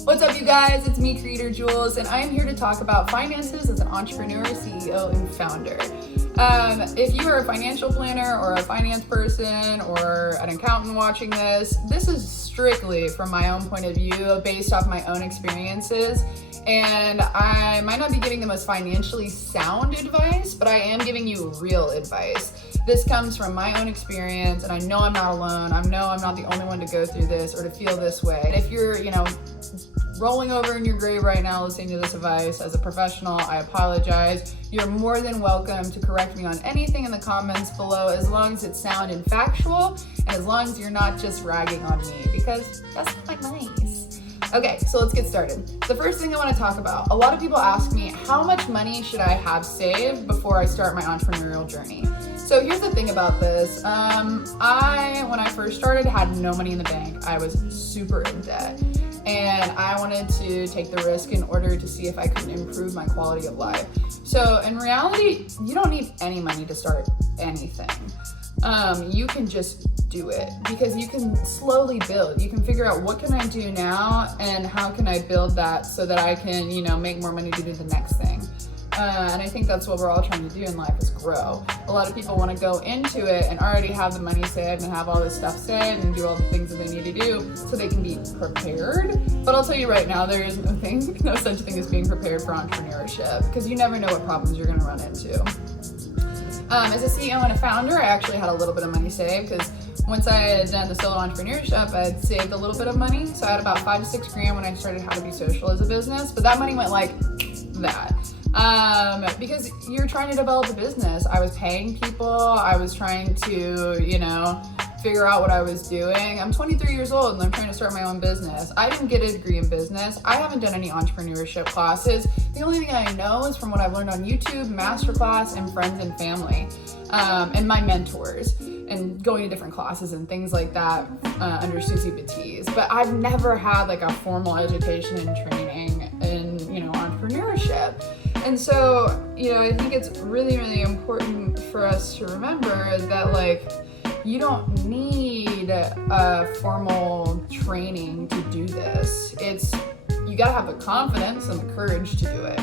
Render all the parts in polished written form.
What's up, you guys? It's me, Creator Jules, and I'm here to talk about finances as an entrepreneur, CEO, and founder. If you are a financial planner or a finance person or an accountant watching this is strictly from my own point of view, based off my own experiences. And I might not be giving the most financially sound advice, but I am giving you real advice. This comes from my own experience, and I know I'm not alone. I know I'm not the only one to go through this or to feel this way. And if you're, rolling over in your grave right now listening to this advice as a professional, I apologize. You're more than welcome to correct me on anything in the comments below, as long as it's sound and factual, and as long as you're not just ragging on me, because that's not nice. Okay, so let's get started. The first thing I want to talk about, a lot of people ask me, how much money should I have saved before I start my entrepreneurial journey? So here's the thing about this. When I first started, had no money in the bank. I was super in debt. And I wanted to take the risk in order to see if I could improve my quality of life. So in reality, you don't need any money to start anything. You can just do it, because you can slowly build. You can figure out, what can I do now and how can I build that so that I can, make more money to do the next thing. And I think that's what we're all trying to do in life, is grow. A lot of people want to go into it and already have the money saved and have all this stuff saved and do all the things that they need to do so they can be prepared. But I'll tell you right now, there is no such thing as being prepared for entrepreneurship, because you never know what problems you're going to run into. As a CEO and a founder, I actually had a little bit of money saved, because once I had done the solo entrepreneurship, I had saved a little bit of money. So I had about $5 to $6 grand when I started How to Be Social as a business, but that money went like that. Because you're trying to develop a business. I was paying people, I was trying to, figure out what I was doing. I'm 23 years old and I'm trying to start my own business. I didn't get a degree in business. I haven't done any entrepreneurship classes. The only thing I know is from what I've learned on YouTube, masterclass, and friends and family, and my mentors, and going to different classes and things like that under Susie Batiste. But I've never had like a formal education and training in, entrepreneurship. And so, I think it's really, really important for us to remember that, you don't need a formal training to do this. You gotta have the confidence and the courage to do it.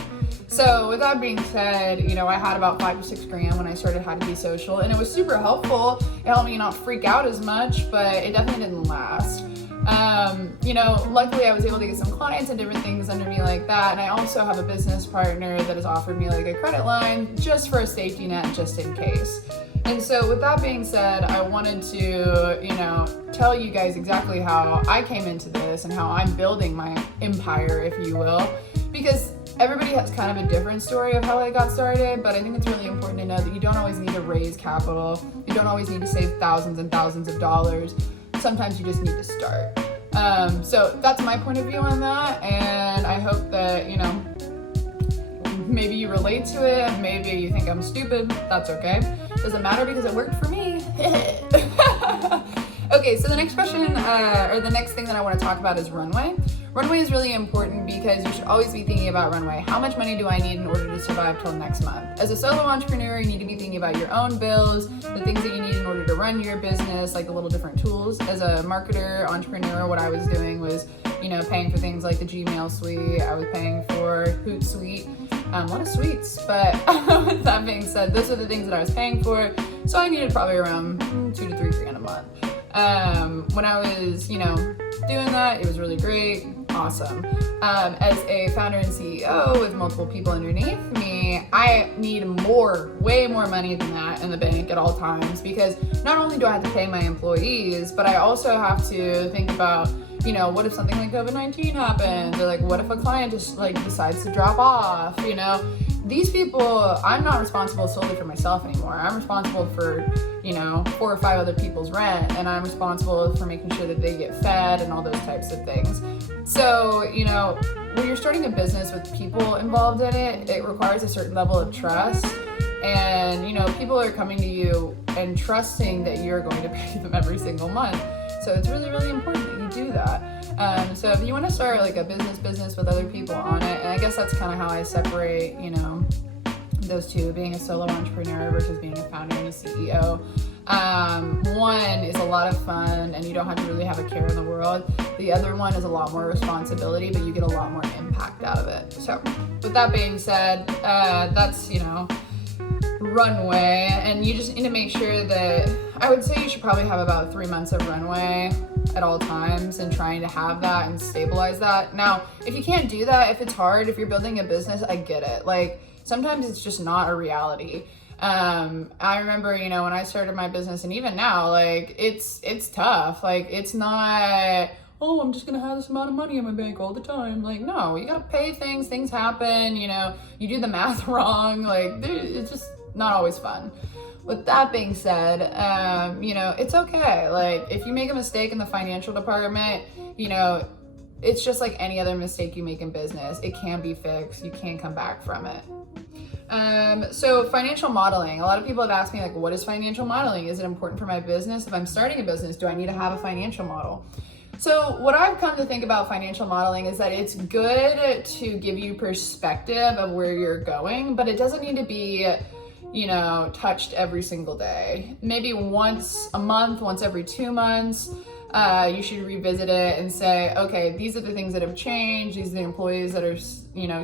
So with that being said, I had about $5 to $6 grand when I started How to Be Social, and it was super helpful. It helped me not freak out as much, but it definitely didn't last. Luckily I was able to get some clients and different things under me like that. And I also have a business partner that has offered me like a credit line just for a safety net, just in case. And so with that being said, I wanted to, tell you guys exactly how I came into this and how I'm building my empire, if you will, because everybody has kind of a different story of how they got started, but I think it's really important to know that you don't always need to raise capital. You don't always need to save thousands and thousands of dollars. Sometimes you just need to start. So that's my point of view on that, and I hope that, maybe you relate to it, maybe you think I'm stupid, that's okay. Doesn't matter, because it worked for me. Okay, so the next question, or the next thing that I want to talk about is Runway. Runway is really important because you should always be thinking about Runway. How much money do I need in order to survive till next month? As a solo entrepreneur, you need to be thinking about your own bills, the things that you need in order to run your business, like the little different tools. As a marketer, entrepreneur, what I was doing was, paying for things like the Gmail suite. I was paying for Hootsuite. A lot of sweets, but with that being said, those are the things that I was paying for. So I needed probably around $2 to $3 grand a month. When I was, doing that, it was really great. Awesome. As a founder and CEO with multiple people underneath me, I need way more money than that in the bank at all times, because not only do I have to pay my employees, but I also have to think about, what if something like COVID-19 happens, or like, what if a client just decides to drop off, These people, I'm not responsible solely for myself anymore. I'm responsible for, 4 or 5 other people's rent, and I'm responsible for making sure that they get fed and all those types of things. So, when you're starting a business with people involved in it, it requires a certain level of trust. And, people are coming to you and trusting that you're going to pay them every single month. So it's really, really important that you do that. So if you want to start like a business with other people on it, and I guess that's kind of how I separate, those two, being a solo entrepreneur versus being a founder and a CEO. One is a lot of fun and you don't have to really have a care in the world. The other one is a lot more responsibility, but you get a lot more impact out of it. So with that being said, that's, Runway, and you just need to make sure that, I would say you should probably have about 3 months of runway at all times and trying to have that and stabilize that. Now, if you can't do that, if it's hard, if you're building a business, I get it. Like, sometimes it's just not a reality. I remember, when I started my business, and even now, like, it's tough. Like, it's not, oh, I'm just gonna have this amount of money in my bank all the time. Like, no, you gotta pay things happen, you do the math wrong. Like, it's just not always fun. With that being said, it's okay. Like, if you make a mistake in the financial department, it's just like any other mistake you make in business. It can be fixed. You can come back from it. So financial modeling, a lot of people have asked me, like, what is financial modeling? Is it important for my business? If I'm starting a business, do I need to have a financial model? So what I've come to think about financial modeling is that it's good to give you perspective of where you're going, but it doesn't need to be, touched every single day. Maybe once a month, once every 2 months, you should revisit it and say, okay, these are the things that have changed. These are the employees that are,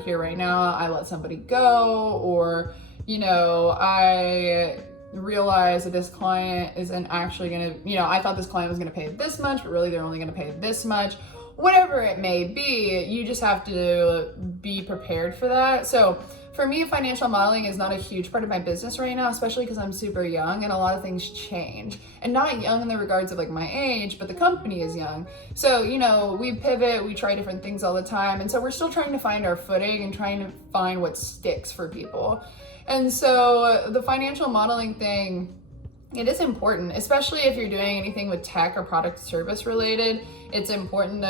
here right now. I let somebody go, or, I realized that this client isn't actually going to, I thought this client was going to pay this much, but really they're only going to pay this much. Whatever it may be, you just have to be prepared for that. So for me, financial modeling is not a huge part of my business right now, especially because I'm super young and a lot of things change. And not young in the regards of like my age, but the company is young. So, we pivot, we try different things all the time. And so we're still trying to find our footing and trying to find what sticks for people. And so the financial modeling thing, it is important, especially if you're doing anything with tech or product service related. It's important to,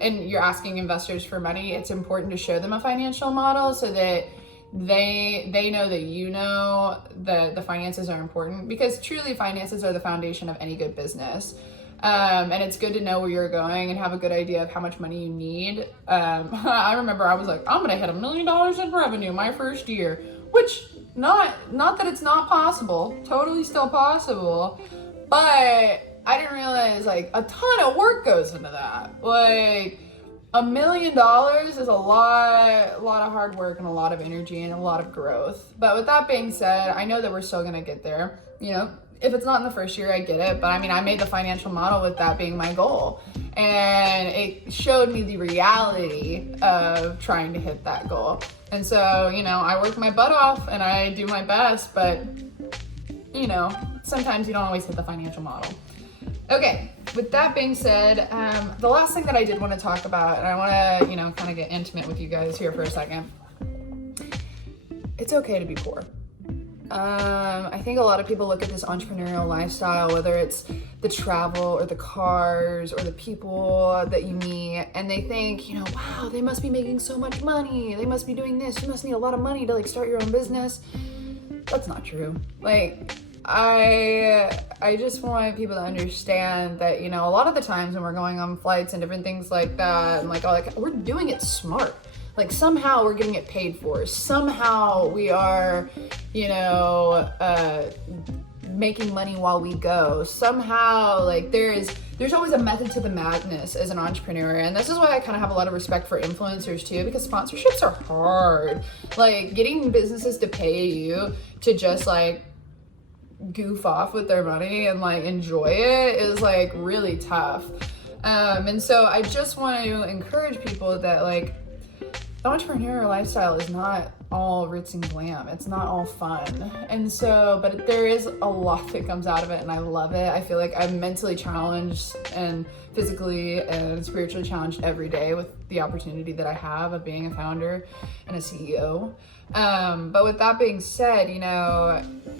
and you're asking investors for money, it's important to show them a financial model so that they know that the finances are important, because truly finances are the foundation of any good business. And it's good to know where you're going and have a good idea of how much money you need. I remember I was like, I'm gonna hit $1 million in revenue my first year, which not that it's not possible, totally still possible, but I didn't realize like a ton of work goes into that. Like, $1 million is a lot of hard work and a lot of energy and a lot of growth. But with that being said, I know that we're still gonna get there. If it's not in the first year, I get it. But I made the financial model with that being my goal. And it showed me the reality of trying to hit that goal. And so, I work my butt off and I do my best, but, sometimes you don't always hit the financial model. Okay, with that being said, the last thing that I did want to talk about, and I want to, kind of get intimate with you guys here for a second. It's okay to be poor. I think a lot of people look at this entrepreneurial lifestyle, whether it's the travel or the cars or the people that you meet, and they think, wow, they must be making so much money. They must be doing this. You must need a lot of money to start your own business. That's not true. I just want people to understand that, a lot of the times when we're going on flights and different things like that, and we're doing it smart. Somehow we're getting it paid for. Somehow we are, making money while we go. Somehow, there's always a method to the madness as an entrepreneur. And this is why I kind of have a lot of respect for influencers too, because sponsorships are hard. Getting businesses to pay you to just goof off with their money and enjoy it is really tough. And so I just want to encourage people that the entrepreneurial lifestyle is not all ritz and glam. It's not all fun. And so, but there is a lot that comes out of it and I love it. I feel like I'm mentally challenged and physically and spiritually challenged every day with the opportunity that I have of being a founder and a CEO. But with that being said,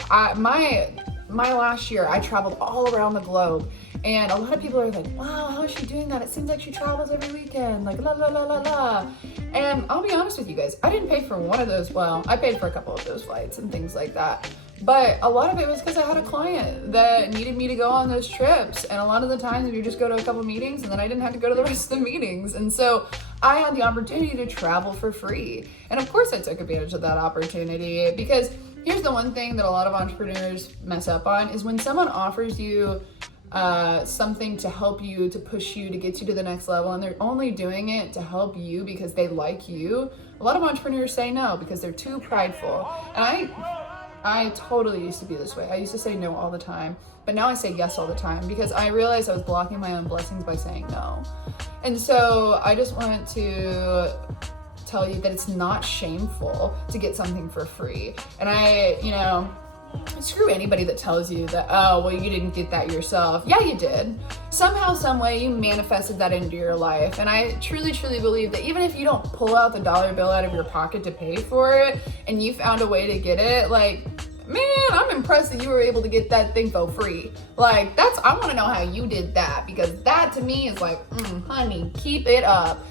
my last year, I traveled all around the globe. And a lot of people are like, wow, how is she doing that? It seems like she travels every weekend, la, la, la, la, la. And I'll be honest with you guys, I didn't pay for one of those. Well, I paid for a couple of those flights and things like that. But a lot of it was because I had a client that needed me to go on those trips. And a lot of the times we would just go to a couple meetings and then I didn't have to go to the rest of the meetings. And so I had the opportunity to travel for free. And of course I took advantage of that opportunity, because here's the one thing that a lot of entrepreneurs mess up on is when someone offers you something to help you, to push you, to get you to the next level, and they're only doing it to help you because they like you. A lot of entrepreneurs say no because they're too prideful. And I totally used to be this way. I used to say no all the time, but now I say yes all the time because I realized I was blocking my own blessings by saying no. And so I just wanted to tell you that it's not shameful to get something for free. And screw anybody that tells you that, oh, well, you didn't get that yourself. Yeah, you did. Somehow, some way, you manifested that into your life. And I truly, truly believe that even if you don't pull out the dollar bill out of your pocket to pay for it, and you found a way to get it, like, man, I'm impressed that you were able to get that thing for free. Like, I want to know how you did that, because that to me is like, honey, keep it up.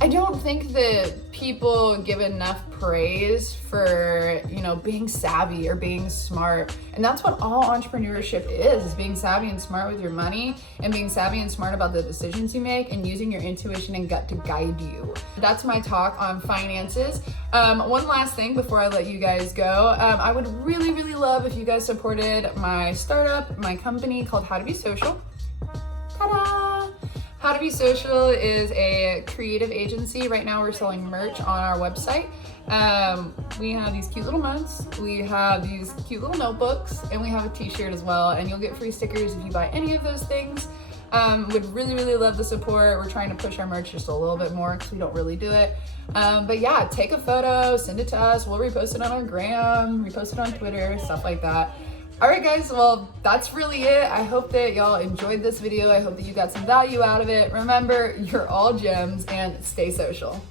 I don't think that people give enough praise for, being savvy or being smart. And that's what all entrepreneurship is being savvy and smart with your money, and being savvy and smart about the decisions you make, and using your intuition and gut to guide you. That's my talk on finances. One last thing before I let you guys go. I would really, really love if you guys supported my startup, my company called How to Be Social. Ta-da! How to Be Social is a creative agency. Right now we're selling merch on our website. We have these cute little mugs, we have these cute little notebooks, and we have a t-shirt as well, and you'll get free stickers if you buy any of those things. Would really, really love the support. We're trying to push our merch just a little bit more because we don't really do it. But yeah, take a photo, send it to us. We'll repost it on our gram, repost it on Twitter, stuff like that. All right, guys, well, that's really it. I hope that y'all enjoyed this video. I hope that you got some value out of it. Remember, you're all gems, and stay social.